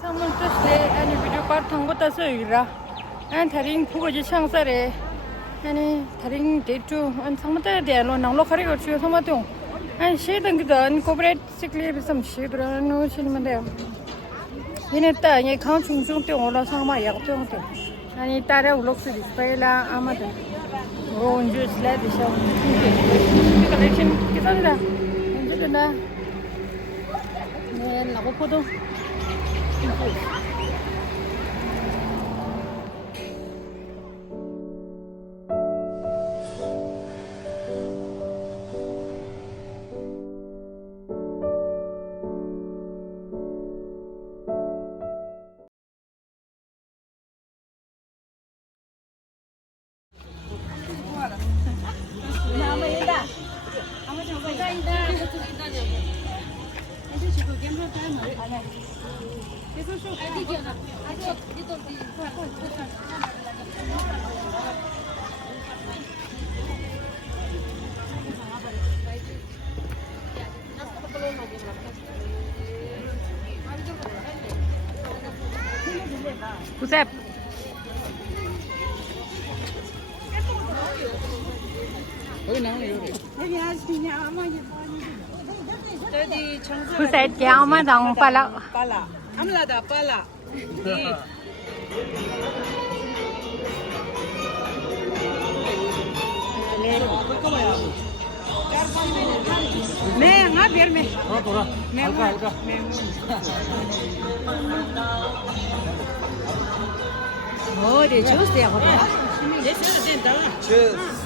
Someone just say any video part tango ta so ira and tharing phugo ji changsare ani tharing de tu an samata de lo nang lo khari go chu samatu an she dang da an corporate sikle bi sam she bra no chin de yene ta ye khang chung chung te ola sama ya go te ani tare ulok su display la amada ron ju sla de sha collection kitanda anjena ne la go podo Kusep. Kusep kaya ama dang pala. Pala. Amla da pala. मैं हाँ beer में थोड़ा हल्का हल्का ओ दे juice दे हो ये से दे दा cheers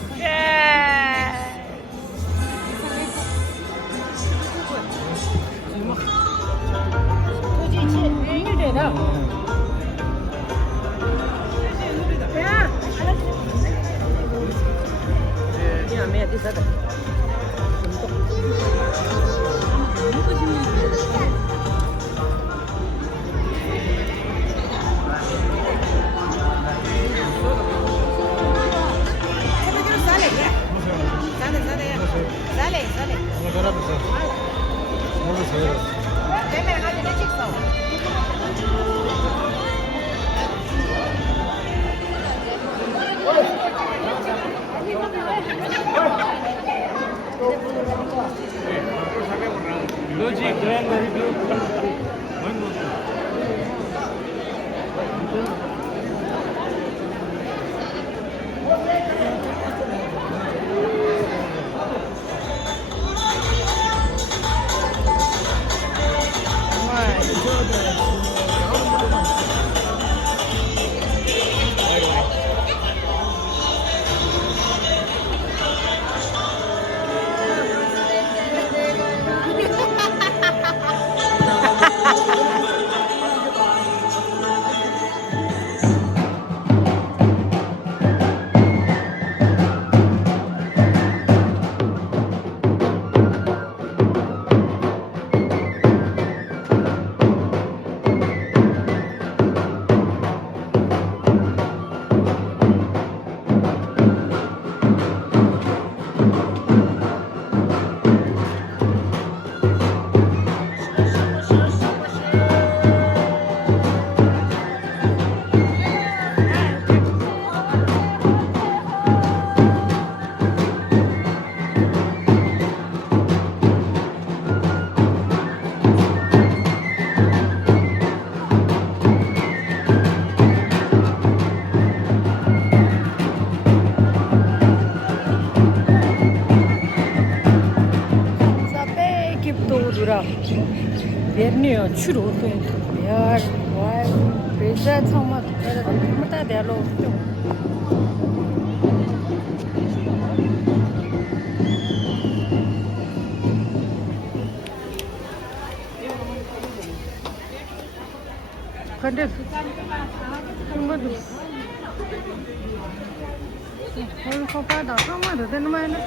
Vernio churu tu ya wai pesa chama mata de lo kande kumba du ko pa da sama da den mai na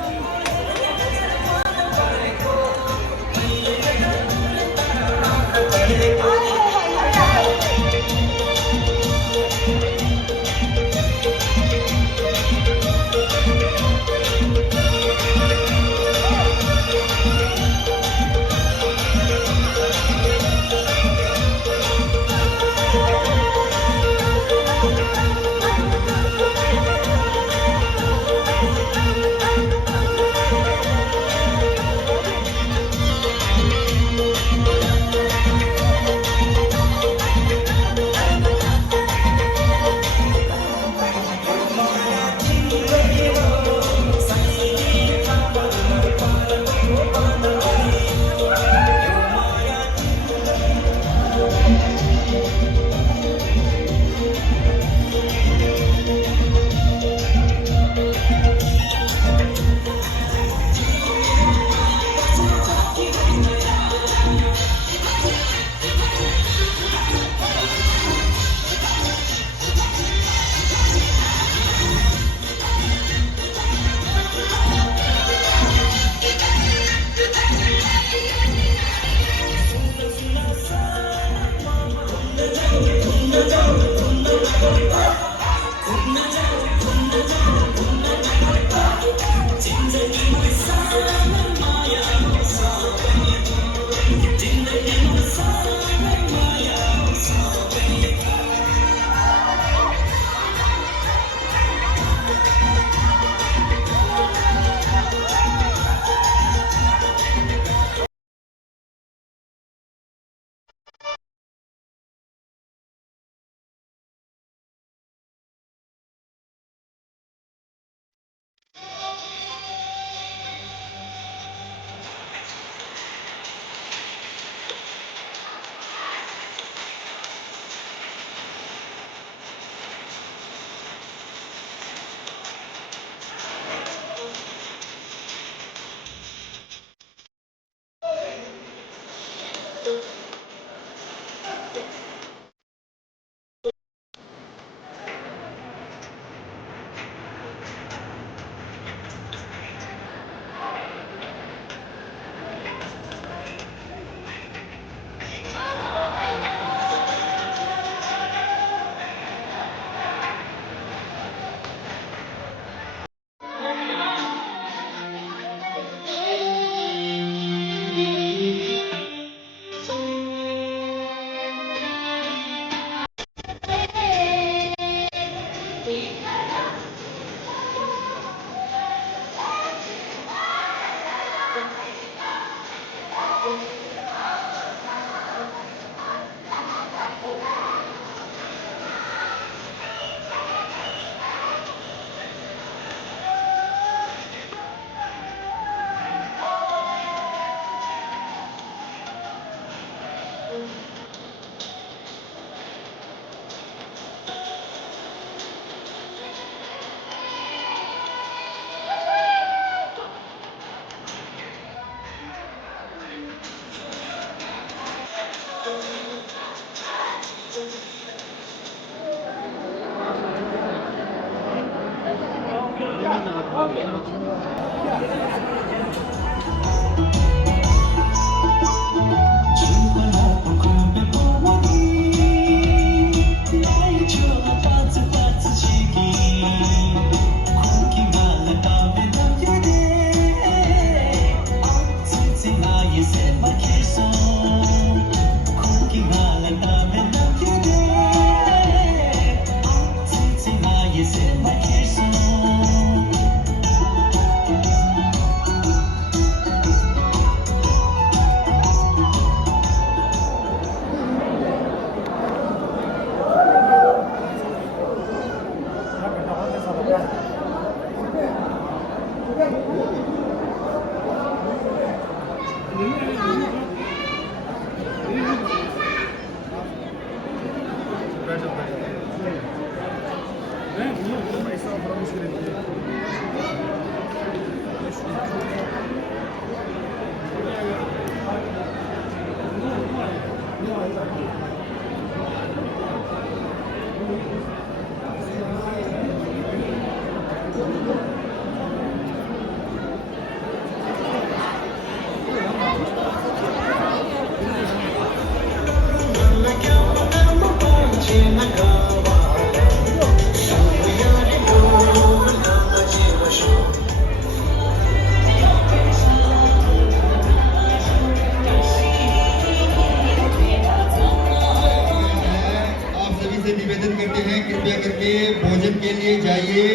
कृपया करके भोजन के लिए जाइए,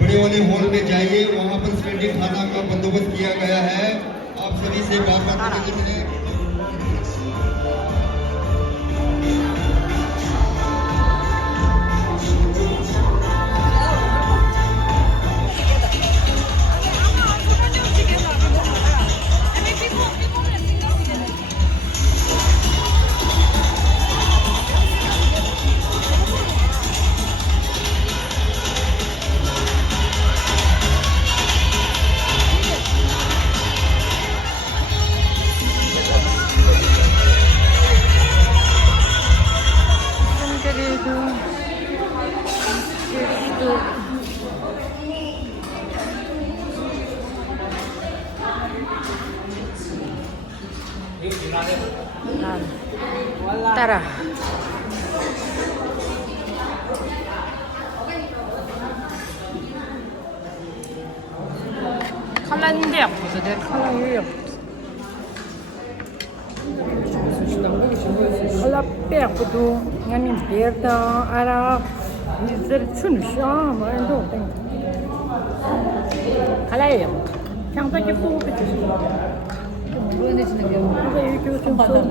बड़े वाले हॉल में जाइए, वहाँ पर स्टैंडिंग खाना का बंदोबस्त किया गया है। आप सभी से बात करने के लिए 따라 kalende yaptı der, kalende yaptı. Kalapte yaptı, yani bir de ara yüzleri çünüş ama en doğru değil. kalay yaptı. Kağıdaki bu bitir. 보여내주는 게 그래서 이렇게 좀 써.